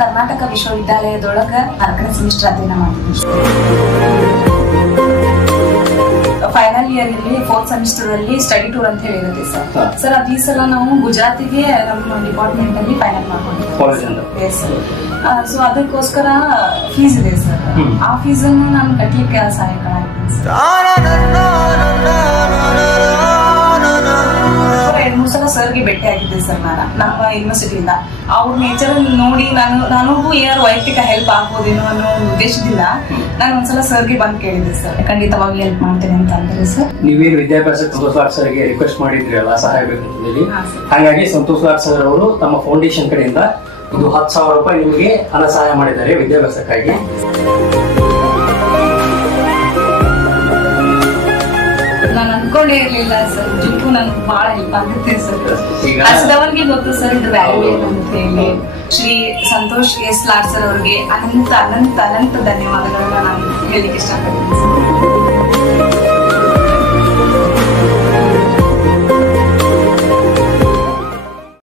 ಕರ್ನಾಟಕ ವಿಶ್ವವಿದ್ಯಾಲಯದೊಳಗ 4ನೇ ಸೆಮಿಸ್ಟರ್ ಅಧ್ಯಯನ ಮಾಡ್ತೀನಿ. ಫೈನಲ್ ಇಯರ್ ಇಲ್ಲಿ 4th ಸೆಮಿಸ್ಟರ್ ಅಲ್ಲಿ ಸ್ಟಡಿ ಟೂರ್ ಅಂತ ಹೇಳಿರುತ್ತೆ ಸರ್. ಅದ್ ಈ ಸಲ ನಾವು ಗುಜರಾತಿಗೆ ನಮ್ಮ ಡಿಪಾರ್ಟ್ಮೆಂಟ್ ಅಲ್ಲಿ ಫೈನಲ್ ಮಾಡ್ಕೊಂಡಿದ್ದೀವಿ ಸರ್. ಸೊ ಅದಕ್ಕೋಸ್ಕರ ಫೀಸ್ ಇದೆ ಸರ್. ಆ ಫೀಸ್ ಅನ್ನು ನಾನು ಕಟ್ಟಲಿಕ್ಕೆ ಸಹಾಯಕರಾಗಿದ್ದೀನಿ ಸರ್. 2-3 ಸಲ ಸರ್ಗೆ ಭೇಟಿ ಆಗಿದ್ದೆ ಸರ್ ನಾನು ನಮ್ಮ ಯೂನಿವರ್ಸಿಟಿಯಿಂದ. ಅವ್ರ ನೇಚರ್ ನೋಡಿ ನನಗೂ ಏನಾದ್ರು ವೈಯಕ್ತಿಕ ಹೆಲ್ಪ್ ಆಗ್ಬೋದೇನೋ ಅನ್ನೋ ಉದ್ದೇಶದಿಂದ ನಾನು ಒಂದ್ಸಲ ಸರ್ಗೆ ಬಂದು ಕೇಳಿದ್ದೆ ಸರ್. ಖಂಡಿತವಾಗ್ಲೂ ಹೆಲ್ಪ್ ಮಾಡ್ತೇನೆ ಅಂತ ಅಂತಾರೆ ಸರ್. ನೀವೇನು ವಿದ್ಯಾಭ್ಯಾಸ ಸಂತೋಷ್ ಲಾಡ್ ಸರ್ಗೆ ರಿಕ್ವೆಸ್ಟ್ ಮಾಡಿದ್ರಿ ಅಲ್ಲ ಸಹಾಯ ಬೇಕಂತ ಹೇಳಿ, ಹಾಗಾಗಿ ಸಂತೋಷ್ ಲಾಡ್ ಸರ್ ಅವರು ತಮ್ಮ ಫೌಂಡೇಶನ್ ಕಡೆಯಿಂದ ಇದು 10,000 ರೂಪಾಯಿ ನಿಮಗೆ ಹಣ ಸಹಾಯ ಮಾಡಿದ್ದಾರೆ ವಿದ್ಯಾಭ್ಯಾಸಕ್ಕಾಗಿ. ನಾನು ಅನ್ಕೊಂಡೇ ಇರ್ಲಿಲ್ಲ ಸರ್. ನಿಜಕ್ಕೂ ನನ್ಗೆ ಬಹಳ ಹೆಲ್ಪ್ ಆಗುತ್ತೆ ಸರ್. ಹಸಿದವರಿಗೆ ಗೊತ್ತು ಸರ್ ಇದು ವ್ಯಾಲ್ಯೂ ಏನು ಅಂತ ಹೇಳಿ. ಶ್ರೀ ಸಂತೋಷ್ ಎಸ್ ಲಾಡ್ ಸರ್ ಅವರಿಗೆ ಅನಂತ ಅನಂತ ಅನಂತ ಧನ್ಯವಾದಗಳನ್ನ ನಾನು ಹೇಳಲಿಕ್ಕೆ ಇಷ್ಟಪಡ್ತೀನಿ ಸರ್.